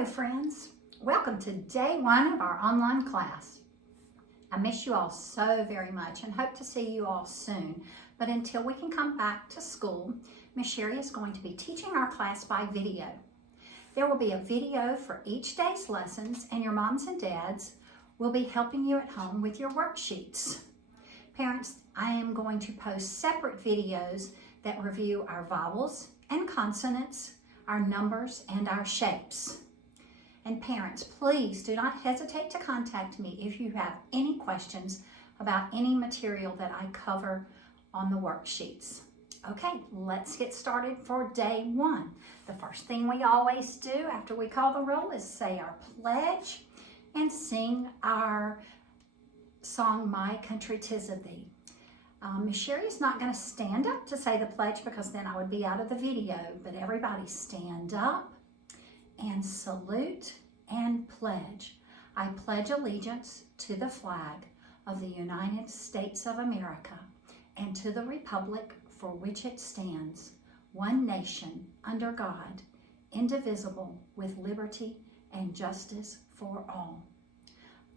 Hello friends, welcome to day one of our online class. I miss you all so very much and hope to see you all soon. But until we can come back to school, Miss Sherry is going to be teaching our class by video. There will be a video for each day's lessons, and your moms and dads will be helping you at home with your worksheets. Parents, I am going to post separate videos that review our vowels and consonants, our numbers, and our shapes. And parents, please do not hesitate to contact me if you have any questions about any material that I cover on the worksheets. Okay, let's get started for day one. The first thing we always do after we call the roll is say our pledge and sing our song, My Country 'Tis of Thee. Miss Sherry is not going to stand up to say the pledge because then I would be out of the video, but everybody stand up and salute and pledge. I pledge allegiance to the flag of the United States of America and to the republic for which it stands, one nation, under God, indivisible, with liberty and justice for all.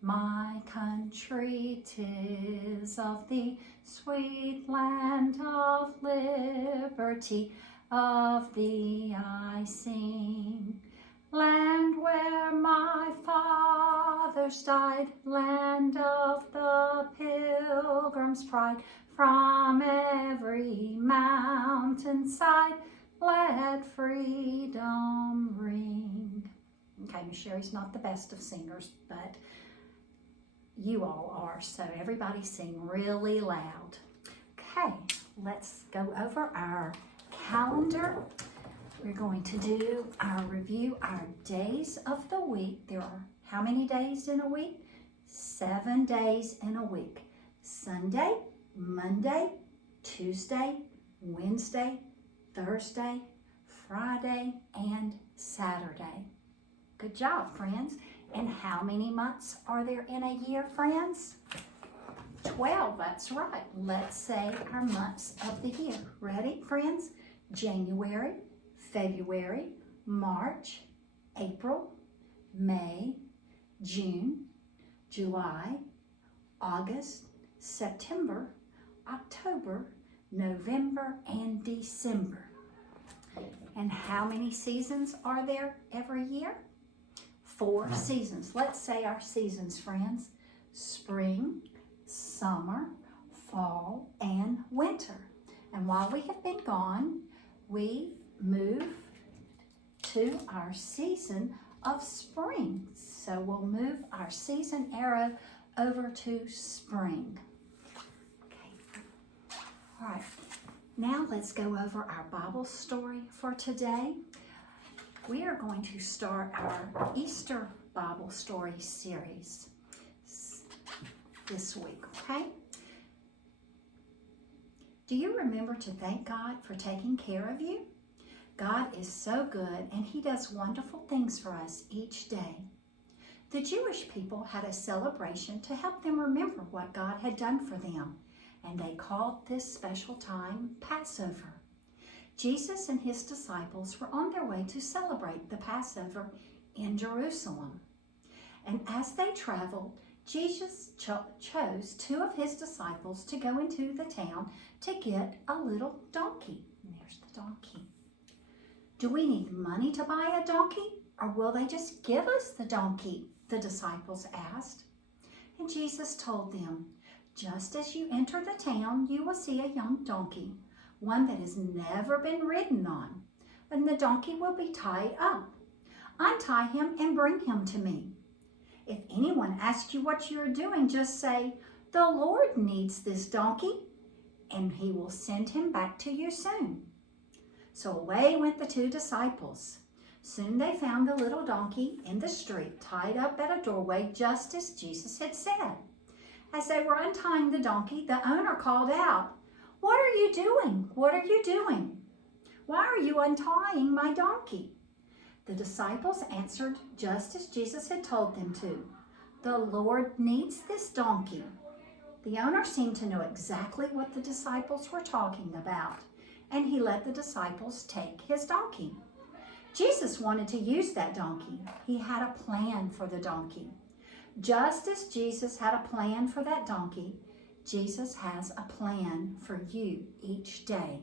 My country, 'tis of thee, sweet land of liberty, of thee I sing. Land where my fathers died, land of the Pilgrim's pride, from every mountainside, let freedom ring. Okay, Miss Sherry's not the best of singers, but you all are, so everybody sing really loud. Okay, let's go over our calendar. We're going to do our review, our days of the week. There are how many days in a week? 7 days in a week. Sunday, Monday, Tuesday, Wednesday, Thursday, Friday, and Saturday. Good job, friends. And how many months are there in a year, friends? 12, that's right. Let's say our months of the year. Ready, friends? January, February, March, April, May, June, July, August, September, October, November, and December. And how many seasons are there every year? 4 seasons. Let's say our seasons, friends. Spring, summer, fall, and winter. And while we have been gone, we move to our season of spring. So we'll move our season arrow over to spring. Okay. All right. Now let's go over our Bible story for today. We are going to start our Easter Bible story series this week, okay? Do you remember to thank God for taking care of you? God is so good, and He does wonderful things for us each day. The Jewish people had a celebration to help them remember what God had done for them, and they called this special time Passover. Jesus and His disciples were on their way to celebrate the Passover in Jerusalem. And as they traveled, Jesus chose 2 of His disciples to go into the town to get a little donkey. And there's the donkey. Do we need money to buy a donkey, or will they just give us the donkey? The disciples asked. And Jesus told them, just as you enter the town, you will see a young donkey, one that has never been ridden on, and the donkey will be tied up. Untie him and bring him to me. If anyone asks you what you are doing, just say, the Lord needs this donkey, and He will send him back to you soon. So away went the 2 disciples. Soon they found the little donkey in the street, tied up at a doorway, just as Jesus had said. As they were untying the donkey, the owner called out, "What are you doing? What are you doing? Why are you untying my donkey?" The disciples answered just as Jesus had told them to. The Lord needs this donkey. The owner seemed to know exactly what the disciples were talking about, and he let the disciples take his donkey. Jesus wanted to use that donkey. He had a plan for the donkey. Just as Jesus had a plan for that donkey, Jesus has a plan for you each day.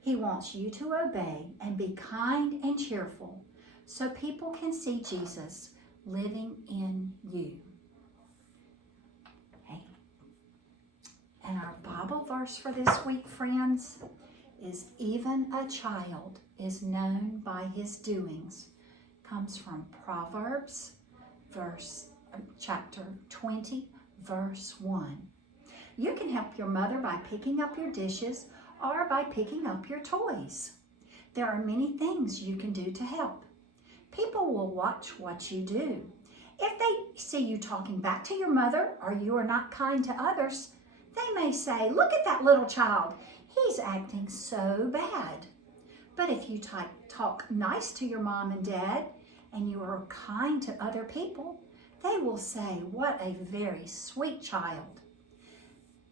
He wants you to obey and be kind and cheerful so people can see Jesus living in you. Okay. And our Bible verse for this week, friends, is even a child is known by his doings. Comes from Proverbs chapter 20, verse 1. You can help your mother by picking up your dishes or by picking up your toys. There are many things you can do to help. People will watch what you do. If they see you talking back to your mother or you are not kind to others, they may say, "Look at that little child. He's acting so bad." But if you talk nice to your mom and dad and you are kind to other people, they will say, "What a very sweet child."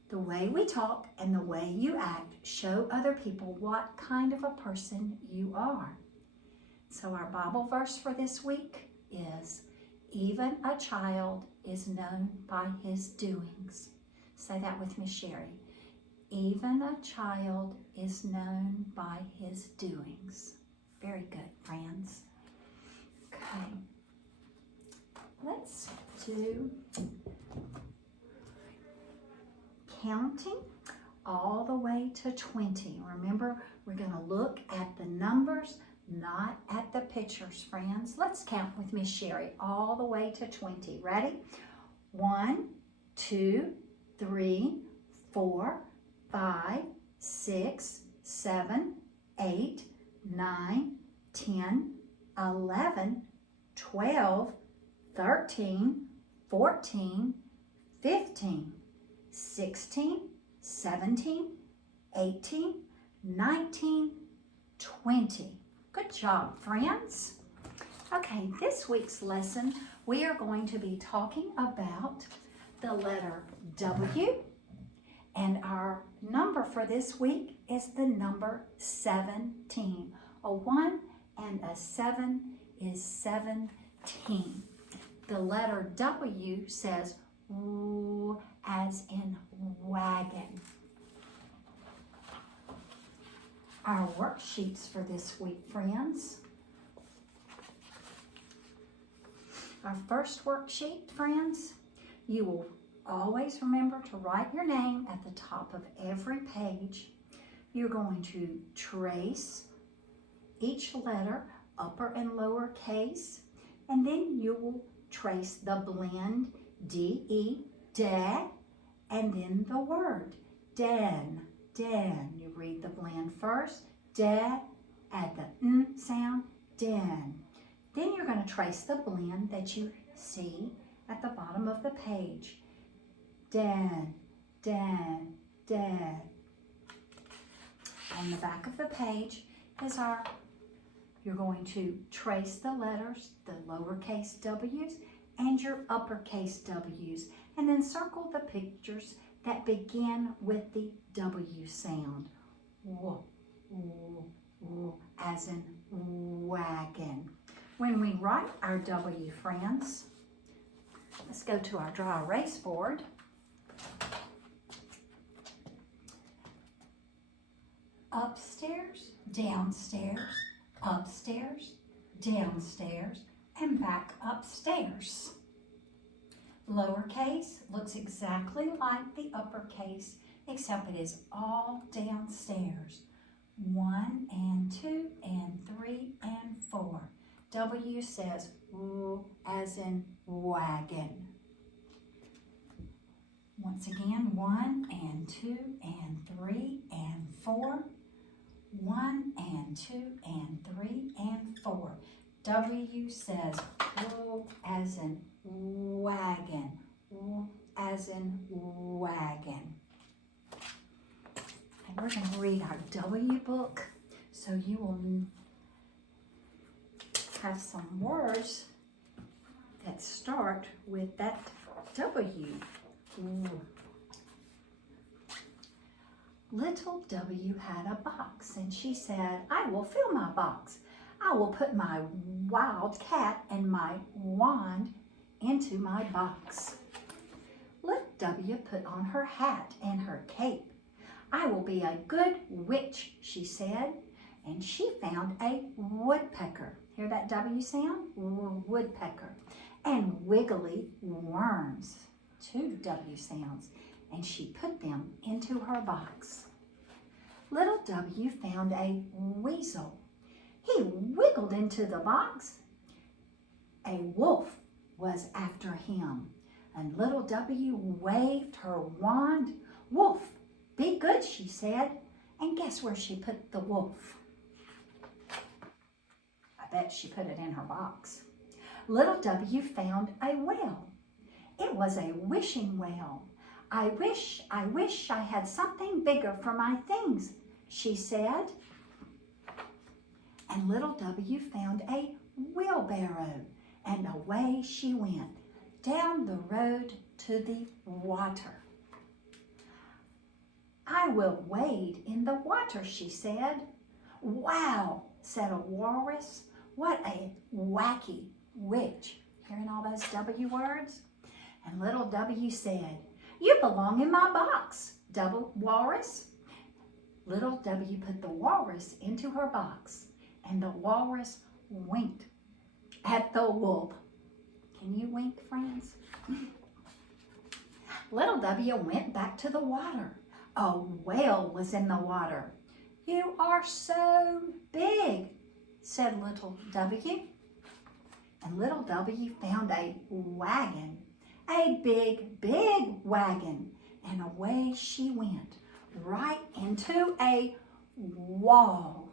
The way we talk and the way you act show other people what kind of a person you are. So our Bible verse for this week is, even a child is known by his doings. Say that with Miss Sherry. Even a child is known by his doings. Very good, friends. Okay. Let's do counting all the way to 20. Remember, we're going to look at the numbers, not at the pictures, friends. Let's count with Miss Sherry all the way to 20. Ready? 1, 2, 3, 4, 5, 6, 7, 8, 9, 10, 11, 12, 13, 14, 15, 16, 17, 18, 19, 20. Good job, friends. Okay, this week's lesson, we are going to be talking about the letter W, and our number for this week is the number 17. A 1 and a 7 is 17. The letter W says W as in wagon. Our worksheets for this week, friends. Our first worksheet, friends, you will always remember to write your name at the top of every page. You're going to trace each letter, upper and lower case, and then you will trace the blend, D-E, da, and then the word, den, den. You read the blend first, da, add the N sound, den. Then you're going to trace the blend that you see at the bottom of the page. Dan, dan, dan. On the back of the page is you're going to trace the letters, the lowercase W's and your uppercase W's, and then circle the pictures that begin with the W sound. W, w, w, as in wagon. When we write our W, friends, let's go to our dry erase board. Upstairs, downstairs, upstairs, downstairs, and back upstairs. Lowercase looks exactly like the uppercase, except it is all downstairs. 1 and 2 and 3 and 4. W says W as in wagon. Once again, 1 and 2 and 3 and 4. 1 and 2 and 3 and 4. W says W as in wagon. W as in wagon. And we're going to read our W book so you will have some words that start with that W. Ooh. Little W had a box, and she said, "I will fill my box. I will put my wild cat and my wand into my box. Little W put on her hat and her cape. I will be a good witch, she said, and she found a woodpecker. Hear that W sound? Woodpecker. And wiggly worms. 2 W sounds. And she put them into her box. Little W found a weasel. He wiggled into the box. A wolf was after him. And little W waved her wand. Wolf, be good, she said. And guess where she put the wolf? I bet she put it in her box. Little W found a well. It was a wishing well. I wish I had something bigger for my things, she said. And little W found a wheelbarrow, and away she went, down the road to the water. I will wade in the water, she said. Wow, said a walrus. What a wacky witch. Hearing all those W words? And little W said, you belong in my box, walrus. Little W put the walrus into her box, and the walrus winked at the wolf. Can you wink, friends? Little W went back to the water. A whale was in the water. You are so big, said little W. And little W found a wagon, a big, big wagon, and away she went, right into a wall.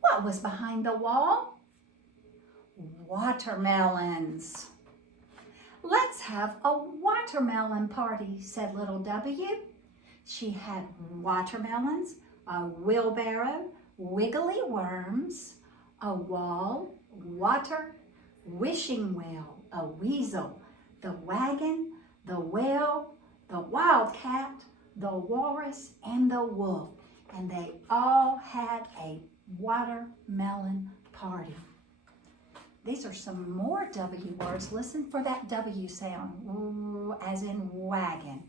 What was behind the wall? Watermelons. Let's have a watermelon party, said little W. She had watermelons, a wheelbarrow, wiggly worms, a wall, water, wishing well, a weasel, the wagon, the whale, the wildcat, the walrus, and the wolf. And they all had a watermelon party. These are some more W words. Listen for that W sound, as in wagon.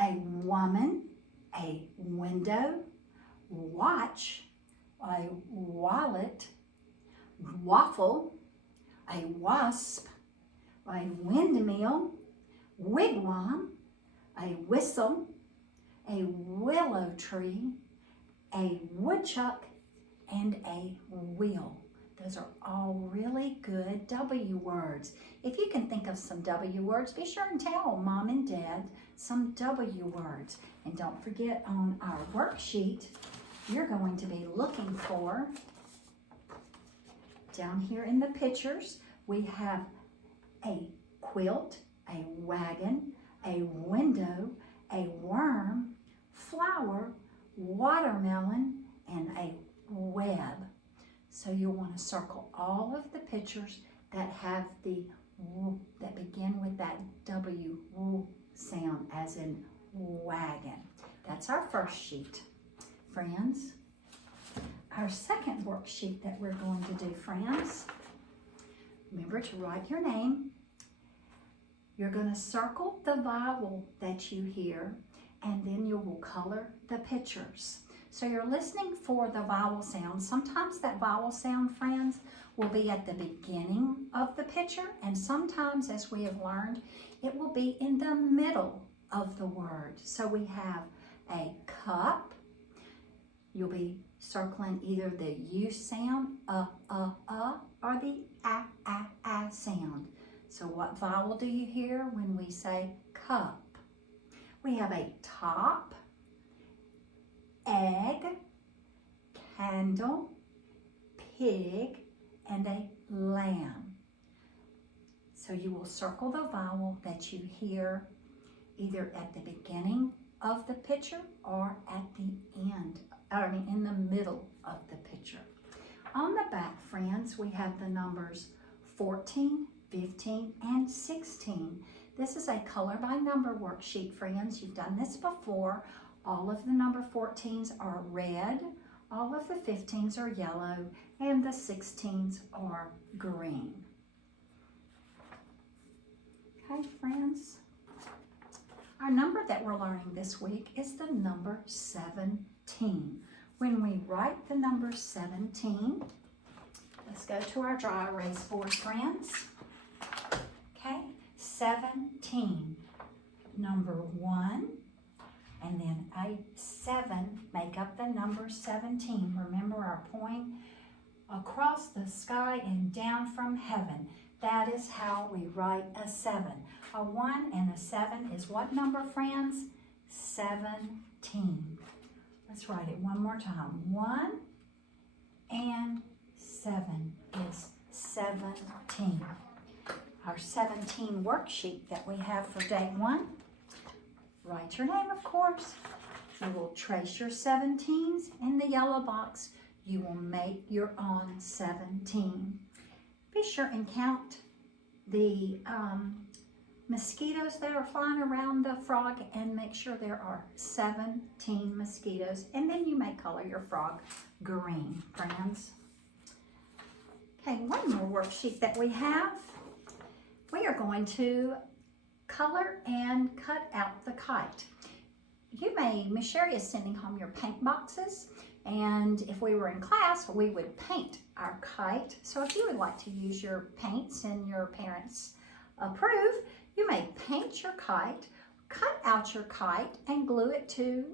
A woman, a window, watch, a wallet, waffle, a wasp, a windmill, wigwam, a whistle, a willow tree, a woodchuck, and a wheel. Those are all really good W words. If you can think of some W words, be sure and tell Mom and Dad some W words. And don't forget, on our worksheet, you're going to be looking for, down here in the pictures, we have a quilt, a wagon, a window, a worm, flower, watermelon, and a web. So you'll want to circle all of the pictures that have that begin with that W sound, as in wagon. That's our first sheet, friends. Our second worksheet that we're going to do, friends, remember to write your name. You're going to circle the vowel that you hear, and then you will color the pictures. So you're listening for the vowel sound. Sometimes that vowel sound, friends, will be at the beginning of the picture, and sometimes, as we have learned, it will be in the middle of the word. So we have a cup. You'll be circling either the U sound, or the a sound. So what vowel do you hear when we say cup? We have a top, egg, candle, pig, and a lamb. So you will circle the vowel that you hear either at the beginning of the picture or at the end, in the middle of the picture. On the back, friends, we have the numbers 14, 15, and 16. This is a color by number worksheet, friends. You've done this before. All of the number 14s are red. All of the 15s are yellow and the 16s are green. Okay, friends. Our number that we're learning this week is the number 17. When we write the number 17, let's go to our dry erase board, friends. Okay, 17. Number 1 and then a 7 make up the number 17. Remember, our point across the sky and down from heaven. That is how we write a 7. A 1 and a 7 is what number, friends? 17. Let's write it one more time. 1 and 7 is 17. Our 17 worksheet that we have for day 1. Write your name, of course. You will trace your 17s in the yellow box. You will make your own 17. Be sure and count the mosquitoes that are flying around the frog and make sure there are 17 mosquitoes. And then you may color your frog green, friends. Okay, one more worksheet that we have. We are going to color and cut out the kite. Miss Sherry is sending home your paint boxes, and if we were in class, we would paint our kite. So if you would like to use your paints and your parents approve, you may paint your kite, cut out your kite, and glue it to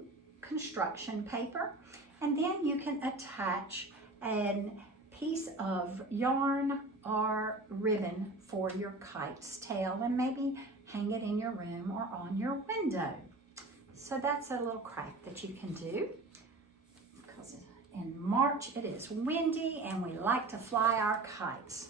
construction paper. And then you can attach a piece of yarn or ribbon for your kite's tail and maybe hang it in your room or on your window. So that's a little craft that you can do. Because in March it is windy and we like to fly our kites.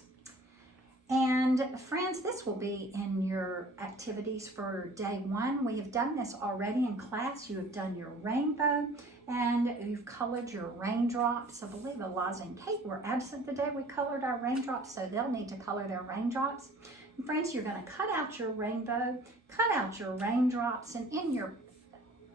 And friends, this will be in your activities for day 1. We have done this already in class. You have done your rainbow and you've colored your raindrops. I believe Eliza and Kate were absent the day we colored our raindrops, so they'll need to color their raindrops. And friends, you're going to cut out your rainbow, cut out your raindrops, and in your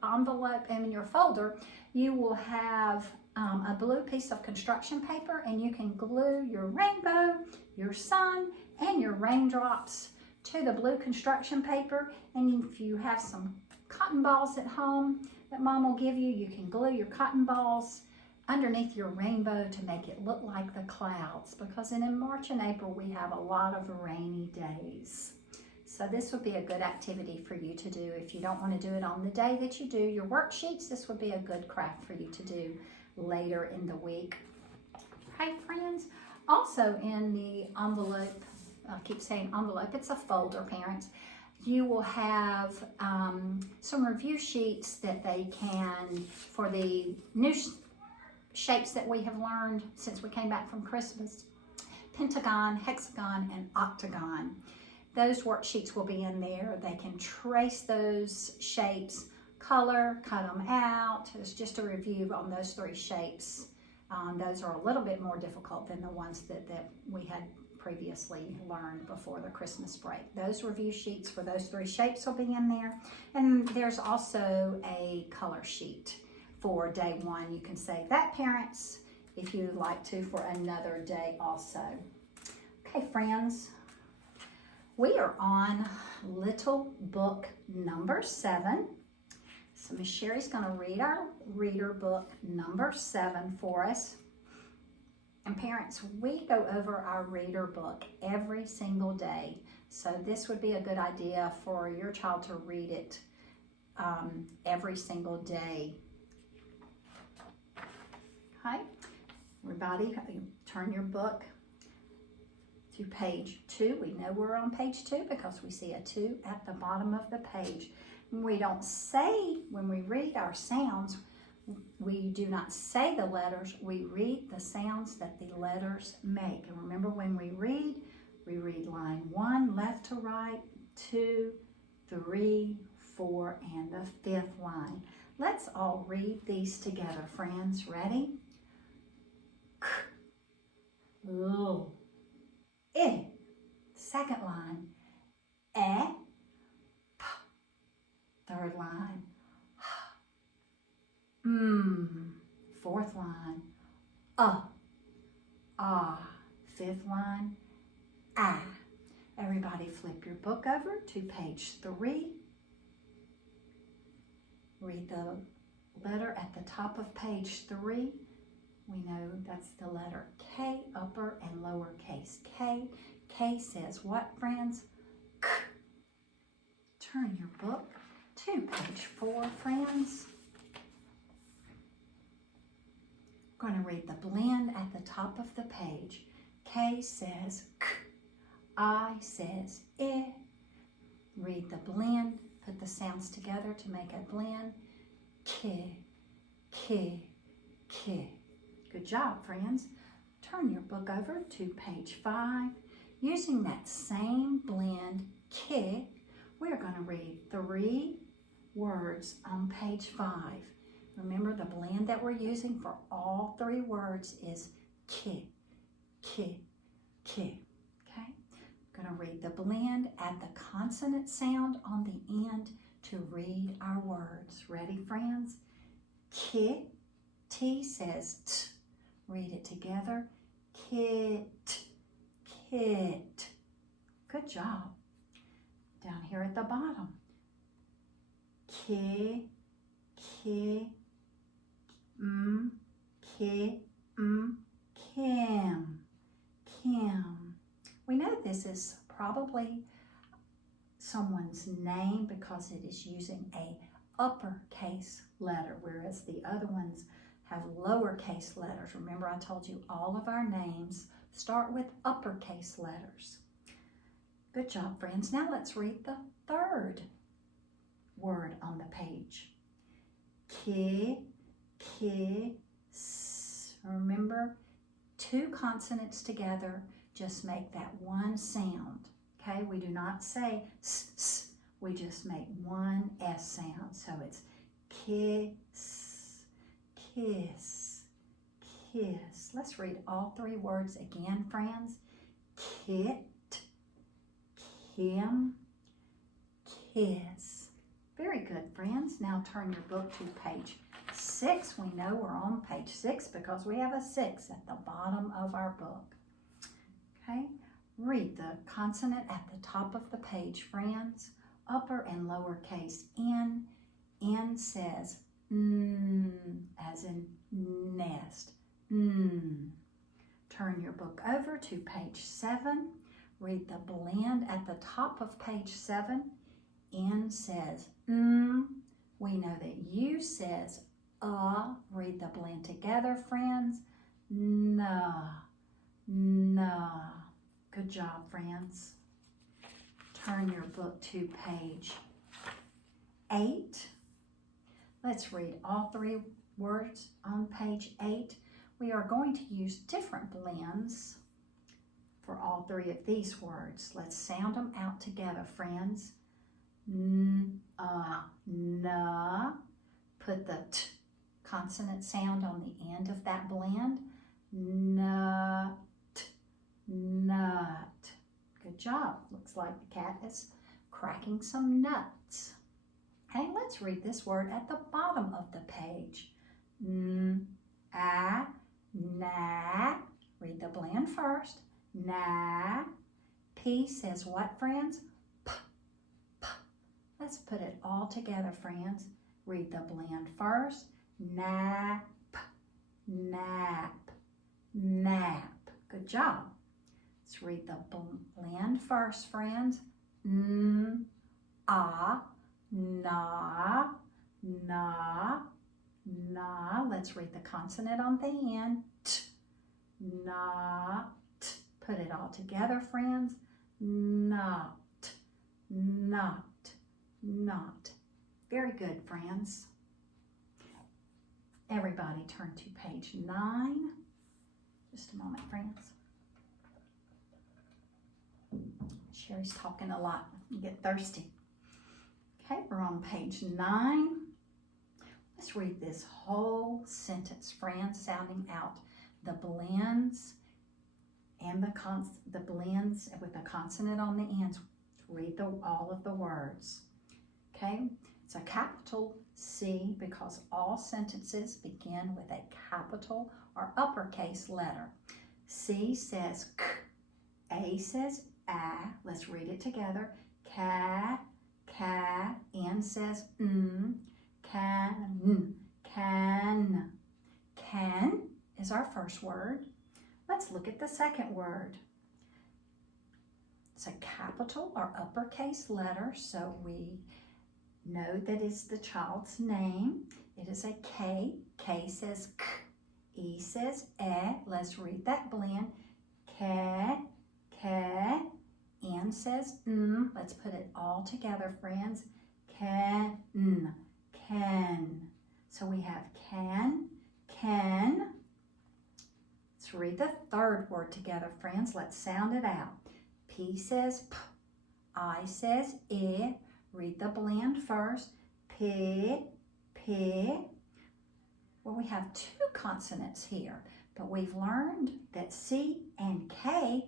envelope and in your folder, you will have a blue piece of construction paper, and you can glue your rainbow, your sun, and your raindrops to the blue construction paper. And if you have some cotton balls at home that Mom will give you, you can glue your cotton balls underneath your rainbow to make it look like the clouds, because in March and April we have a lot of rainy days. So this would be a good activity for you to do. If you don't want to do it on the day that you do your worksheets, this would be a good craft for you to do later in the week. Hey friends, also in the envelope, I keep saying envelope, it's a folder, parents. You will have some review sheets that they can, for the new shapes that we have learned since we came back from Christmas: pentagon, hexagon, and octagon. Those worksheets will be in there. They can trace those shapes, color, cut them out. It's just a review on those 3 shapes. Those are a little bit more difficult than the ones that we had previously learned before the Christmas break. Those review sheets for those 3 shapes will be in there. And there's also a color sheet for day 1. You can save that, parents, if you'd like to, for another day also. Okay, friends, we are on Little Book number 7. So Miss Sherry's going to read our reader book number 7 for us. And parents, we go over our reader book every single day. So this would be a good idea for your child to read it every single day. Okay, everybody, turn your book to page 2. We know we're on page 2 because we see a 2 at the bottom of the page. We don't say, when we read our sounds, we do not say the letters, we read the sounds that the letters make. And remember, when we read line 1 left to right, 2, 3, 4, and the 5th line. Let's all read these together, friends. Ready? K, L, I. Second line. E, P. Third line. H, M. Fourth line. Ah. Fifth line, ah. Everybody flip your book over to page 3. Read the letter at the top of page 3. We know that's the letter K, upper and lowercase k. K says what, friends? K. Turn your book to page 4, friends. We're going to read the blend at the top of the page. K says K. I says I. Read the blend. Put the sounds together to make a blend. K, K, K. Good job, friends. Turn your book over to page 5. Using that same blend, K, we're going to read 3 words on page 5. Remember, the blend that we're using for all 3 words is K, K, K. Okay? I'm going to read the blend, add the consonant sound on the end to read our words. Ready, friends? K, T says T. Read it together. Kit, kit. Good job. Down here at the bottom. K, K, K, Kim, Kim. We know this is probably someone's name because it is using a uppercase letter, whereas the other ones have lowercase letters. Remember, I told you all of our names start with uppercase letters. Good job, friends. Now let's read the 3rd word on the page. Ki, s. Remember, 2 consonants together just make that one sound. Okay, we do not say s. We just make one S sound. So it's kiss, kiss, kiss. Let's read all 3 words again, friends. Kit, Kim, kiss. Very good, friends. Now turn your book to page 6. We know we're on page 6 because we have a 6 at the bottom of our book. Okay, read the consonant at the top of the page, friends. Upper and lowercase n. N says as in nest. Turn your book over to page 7. Read the blend at the top of page 7. N says We know that U says Read the blend together, friends. Na, na. Good job, friends. Turn your book to page 8. Let's read all 3 words on page 8. We are going to use different blends for all 3 of these words. Let's sound them out together, friends. Na. Put the t consonant sound on the end of that blend. Nut, nut. Good job. Looks like the cat is cracking some nuts. Okay, let's read this word at the bottom of the page. Na. Read the blend first. Na. P says what, friends? P. Let's put it all together, friends. Read the blend first. Nap, nap, nap. Good job. Let's read the blend first, friends. Na, na, na. Let's read the consonant on the end. T, not. Put it all together, friends. Not, not, not. Very good, friends. Everybody turn to page 9. Just a moment, friends. Sherry's talking a lot. You get thirsty. Okay, we're on page 9. Let's read this whole sentence, friends, sounding out the blends and the blends with a consonant on the ends. Read all of the words. Okay, it's a capital C because all sentences begin with a capital or uppercase letter. C says K, A says A. Let's read it together. Ka, ka. N says can, can. Can is our first word. Let's look at the second word. It's a capital or uppercase letter, so we know that it's the child's name. It is a K. K says K. E says E. Let's read that blend. K, K. N says N. Let's put it all together, friends. Can, can. So we have can. Let's read the third word together, friends. Let's sound it out. P says P. I says I. Read the blend first. P, P. Well, we have two consonants here, but we've learned that C and K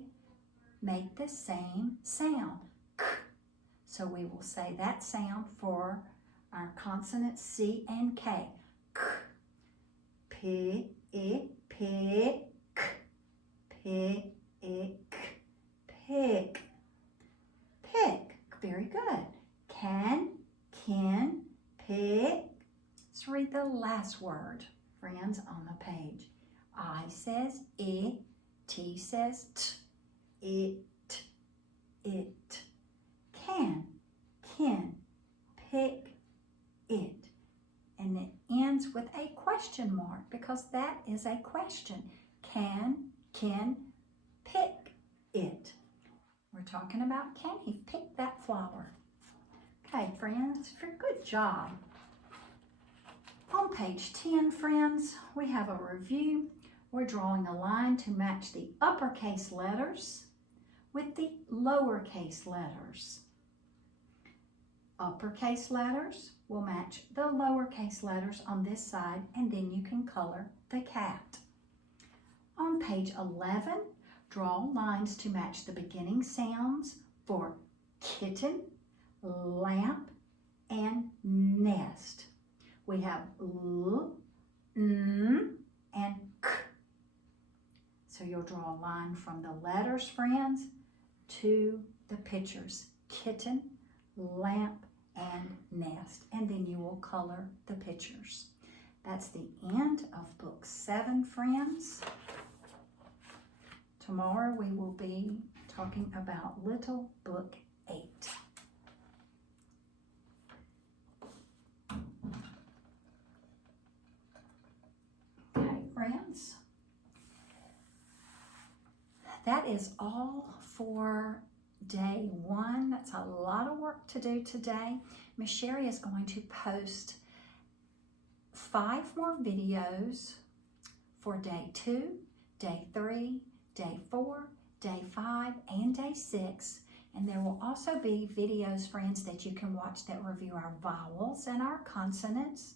make the same sound. K. So we will say that sound for our consonants C and K. K. P, I, P, K. P, I, K. Pick. Pick. Very good. Can, pick. Let's read the last word, friends, on the page. I says I, T says T, it. Can, pick, it. And it ends with a question mark because that is a question. Can, pick it. We're talking about can he pick that flower? Okay, friends, good job. On page 10, friends, we have a review. We're drawing a line to match the uppercase letters with the lowercase letters. Uppercase letters will match the lowercase letters on this side, and then you can color the cat. On page 11, draw lines to match the beginning sounds for kitten, lamp, and nest. We have L, N, and K. So you'll draw a line from the letters, friends, to the pictures, kitten, lamp, and nest. And then you will color the pictures. That's the end of book 7, friends. Tomorrow we will be talking about Little Book 8. Okay, friends. That is all for day 1. That's a lot of work to do today. Miss Sherry is going to post 5 more videos for day 2, day 3, day 4, day 5, and day 6. And there will also be videos, friends, that you can watch that review our vowels and our consonants,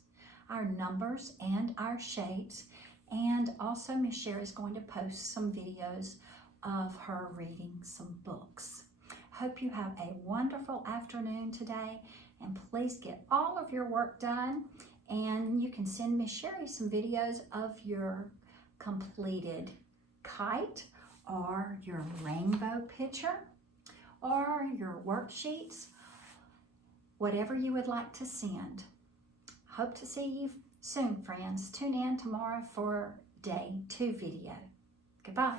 our numbers and our shapes. And also Miss Sherry is going to post some videos of her reading some books. Hope you have a wonderful afternoon today, and please get all of your work done. And you can send Miss Sherry some videos of your completed kite or your rainbow picture or your worksheets, whatever you would like to send. Hope to see you soon, friends. Tune in tomorrow for day 2 video. Goodbye.